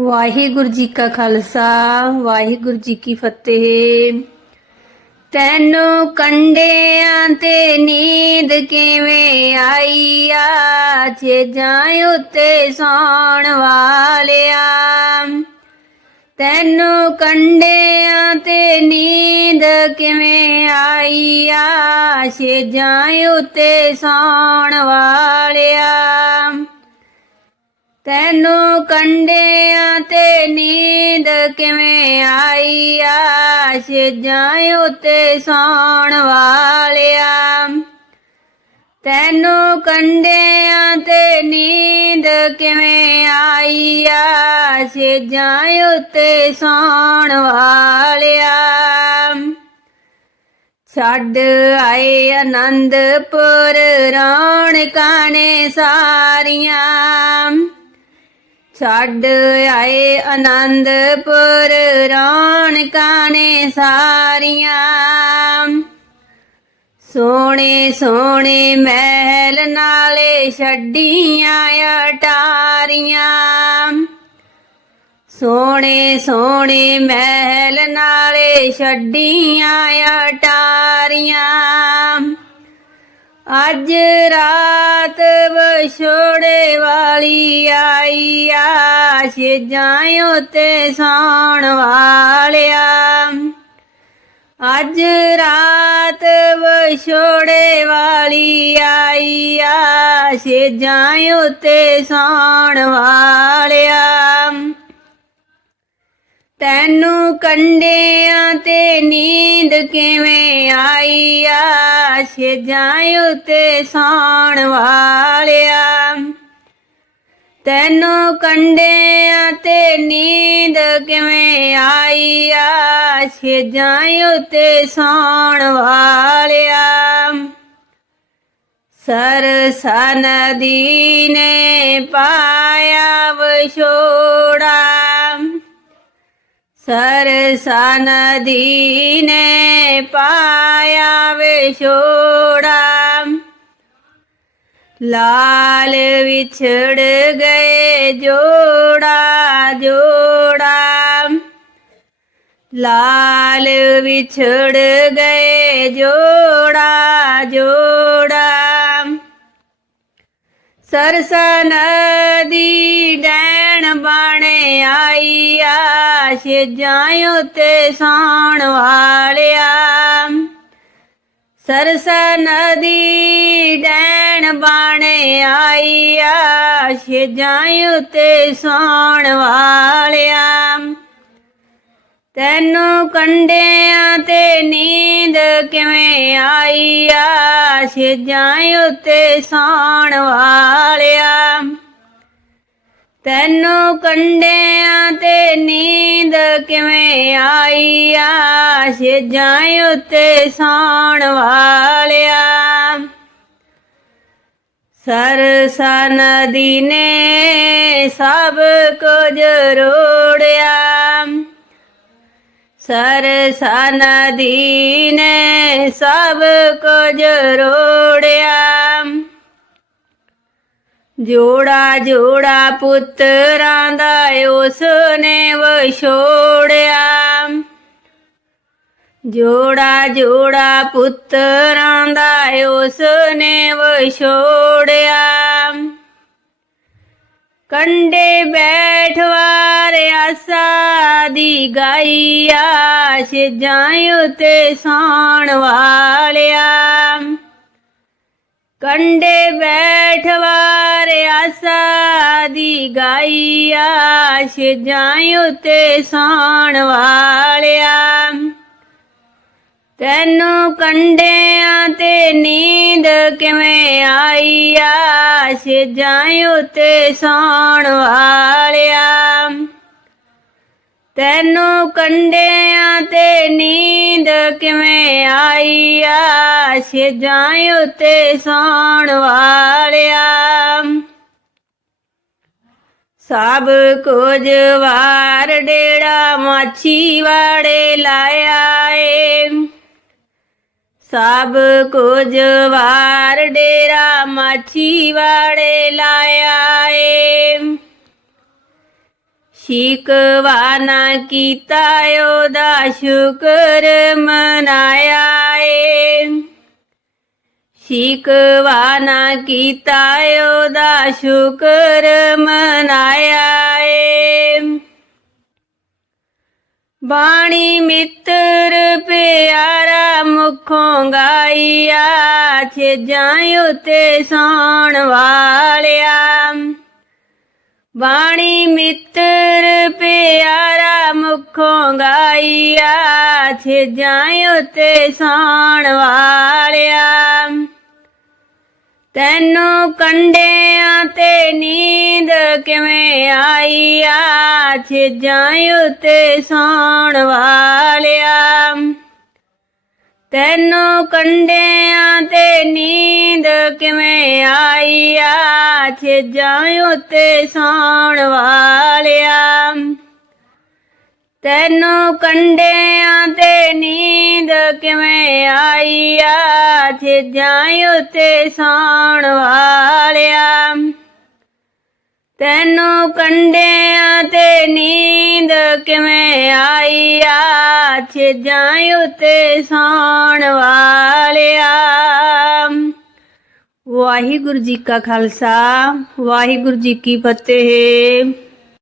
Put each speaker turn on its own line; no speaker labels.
ਵਾਹਿਗੁਰੂ ਜੀ ਕਾ ਖਾਲਸਾ, ਵਾਹਿਗੁਰੂ ਜੀ ਕੀ ਫਤਿਹ। ਤੈਨੂੰ ਕੰਡਿਆਂ ਤੇ ਨੀਂਦ ਕਿਵੇਂ ਆਈ ਆ? ਜੇ ਜਾਏ ਉੱਤੇ ਸੌਣ ਵਾਲਿਆ। ਤੈਨੂੰ ਕੰਡਿਆਂ ਤੇ ਨੀਂਦ ਕਿਵੇਂ ਆਈ ਆ? ਜੇ ਜਾਏ ਉੱਤੇ ਸੌਣ ਵਾਲਿਆ। ਤੈਨੂੰ ਕੰਡਿਆਂ ਤੇ ਨੀਂਦ ਕਿਵੇਂ ਆਈ? ਆ ਛੇਜਾਂ ਉਤੇ ਸੌਣ ਵਾਲਿਆ। ਤੈਨੂੰ ਕੰਡਿਆਂ ਤੇ ਨੀਂਦ ਕਿਵੇਂ ਆਈ? ਆ ਛੇਜਾਂ ਉਤੇ ਸੌਣ ਵਾਲਿਆ। ਛੱਡ ਆਏ ਆਨੰਦਪੁਰ ਰੌਣਕਾਂ ਨੇ ਸਾਰੀਆਂ। ਛੱਡ ਆਏ ਆਨੰਦਪੁਰ ਰੌਣਕਾਂ ਨੇ ਸਾਰੀਆਂ। ਸੋਹਣੇ ਸੋਹਣੇ ਮਹਿਲ ਨਾਲੇ ਛੱਡੀਆਂ ਅਟਾਰੀਆਂ। ਸੋਹਣੇ ਸੋਹਣੇ ਮਹਿਲ ਨਾਲੇ ਛੱਡੀਆਂ ਅਟਾਰੀਆਂ। ਅੱਜ ਰਾਤ ਵਿਛੋੜੇ ਵਾਲੀ ਆਈ ਆ ਛੇਜਾਂ ਉਤੇ ਸੌਣ ਵਾਲਿਆ। ਅੱਜ ਰਾਤ ਵਿਛੋੜੇ ਵਾਲੀ ਆਈ ਆ ਛੇਜਾਂ ਉਤੇ ਸੌਣ ਵਾਲਿਆ। ਤੈਨੂੰ ਕੰਡਿਆਂ ਤੇ ਨੀਂਦ ਕਿਵੇਂ ਆਈ ਆ? ਛੇਜਾਂ ਉਤੇ ਸੌਣ ਵਾਲਿਆ। ਤੈਨੂੰ ਕੰਡਿਆਂ ਤੇ ਨੀਂਦ ਕਿਵੇਂ ਆਈ ਆ? ਛੇਜਾਂ ਉਤੇ ਸੌਣ ਵਾਲਿਆ। ਸਰਸਾ ਨਦੀ ਨੇ ਪਾਇਆ ਵਿਛੋੜਾ। ਸਰਸਾ ਨਦੀ ਨੇ ਪਾਇਆ ਵਿਛੋੜਾ ਲਾਲ ਵਿਛੜ ਗਏ ਜੋੜਾ ਜੋੜਾ ਲਾਲ ਵਿਛੜ ਗਏ ਜੋੜਾ ਜੋੜਾ ਸਰਸਾ ਨਦੀ ਡੈਣ ਬਾਣੇ ਆਈ ਆ ਛੇਜਾਂ ਉਤੇ ਸੌਣ ਵਾਲਿਆ। ਸਰਸਾ ਨਦੀ ਡੈਣ ਬਾਣੇ ਆਈ ਆ ਛੇਜਾਂ ਉਤੇ ਸੌਣ ਵਾਲਿਆ। ਤੈਨੂੰ ਕੰਡਿਆਂ ਤੇ ਨੀਂਦ ਕਿਵੇਂ ਆਈ? ਆ ਸਿਜਾਂ ਉੱਤੇ ਸੌਣ ਵਾਲਿਆ। ਤੈਨੂੰ ਕੰਡਿਆਂ ਤੇ ਨੀਂਦ ਕਿਵੇਂ ਆਈ? ਆ ਸਿਜਾਂ ਉੱਤੇ ਸੌਣ ਵਾਲਿਆ। ਸਰਸਾ ਨਦੀ ਨੇ ਸਭ ਕੁਝ ਰੋੜਿਆ। ਸਰਸਾ ਨਦੀ ਨੇ ਸਭ ਕੁਝ ਰੋੜਿਆ। ਜੋੜਾ ਜੋੜਾ ਪੁੱਤਰਾਂ ਦਾ ਉਸ ਨੇ ਵਿਛੋੜਿਆ। ਜੋੜਾ ਜੋੜਾ ਪੁੱਤਰਾਂ ਦਾ ਉਸ ਨੇ ਵਿਛੋੜਿਆ। ਕੰਡੇ ਬੈਠਵਾਰ ਆਸਾ ਦੀ ਗਾਈਆ ਛੇਜਾਂ ਉਤੇ ਸੌਣ ਵਾਲਿਆ। ਕੰਡੇ ਬੈਠਵਾਰ ਆਸਾ ਦੀ ਗਾਈਆ ਛੇਜਾਂ ਉਤੇ ਸੌਣ ਵਾਲਿਆ। ਤੈਨੂੰ ਕੰਡਿਆਂ ਤੇ ਨੀਂਦ ਕਿਵੇਂ ਆਈ? ਆ ਛੇਜਾਂ ਉਤੇ ਸੌਣ ਵਾਲਿਆ। ਤੈਨੂੰ ਕੰਡਿਆਂ ਤੇ ਨੀਂਦ ਕਿਵੇਂ ਆਈ? ਆ ਛੇਜਾਂ ਉਤੇ ਸੌਣ ਵਾਲਿਆ। ਸਭ ਕੁਝ ਵਾਰ ਡੇੜਾ ਮਾਛੀ ਵਾੜੇ ਲਾਇਆ ਏ। ਸਭ ਕੁਝ ਵਾਰ ਡੇਰਾ ਮਾਛੀ ਵਾੜੇ ਲਾਇਆ ਏ। ਸ਼ਿਕਵਾ ਨਾ ਕੀਤਾ ਉਹਦਾ ਸ਼ੁਕਰ ਮਨਾਇਆ ਏ। ਸ਼ਿਕਵਾ ਨਾ ਕੀਤਾ ਉਹਦਾ ਸ਼ੁਕਰ ਮਨਾਇਆ ਏ। ਬਾਣੀ ਮਿੱਤਰ ਪਿਆਰਾ ਮੁਖੋਂ ਗਾਈਆ ਛੇਜਾਂ ਉਤੇ ਸੌਣ ਵਾਲਿਆ। ਬਾਣੀ ਮਿੱਤਰ ਪਿਆਰਾ ਮੁਖੋਂ ਗਾਈਆ ਛੇਜਾਂ ਉਤੇ ਸੌਣ ਵਾਲਿਆ। ਤੈਨੂੰ ਕੰਡਿਆਂ ਕਿਵੇਂ ਆਈ ਆ ਛੇਜਾਂ ਉਤੇ ਸੌਣ ਵਾਲਿਆ। ਤੈਨੂੰ ਕੰਡਿਆਂ ਤੇ ਨੀਂਦ ਕਿਵੇਂ ਆਈ ਆ ਛੇਜਾਂ ਉਤੇ ਸੌਣ ਵਾਲਿਆ। ਤੈਨੂੰ ਕੰਡਿਆਂ ਤੇ ਨੀਂਦ ਕਿਵੇਂ ਆਈ ਆ ਛੇਜਾਂ ਉਤੇ ਸੌਣ ਵਾਲਿਆ। ਤੈਨੂੰ ਕੰਡਿਆਂ ਤੇ ਨੀਂਦ ਕਿਵੇਂ ਆਈ? ਆ ਛੇਜਾਂ ਉਤੇ ਸੌਣ ਵਾਲਿਆ। ਵਾਹਿਗੁਰੂ ਜੀ ਕਾ ਖਾਲਸਾ, ਵਾਹਿਗੁਰੂ ਜੀ ਕੀ ਫਤਿਹ।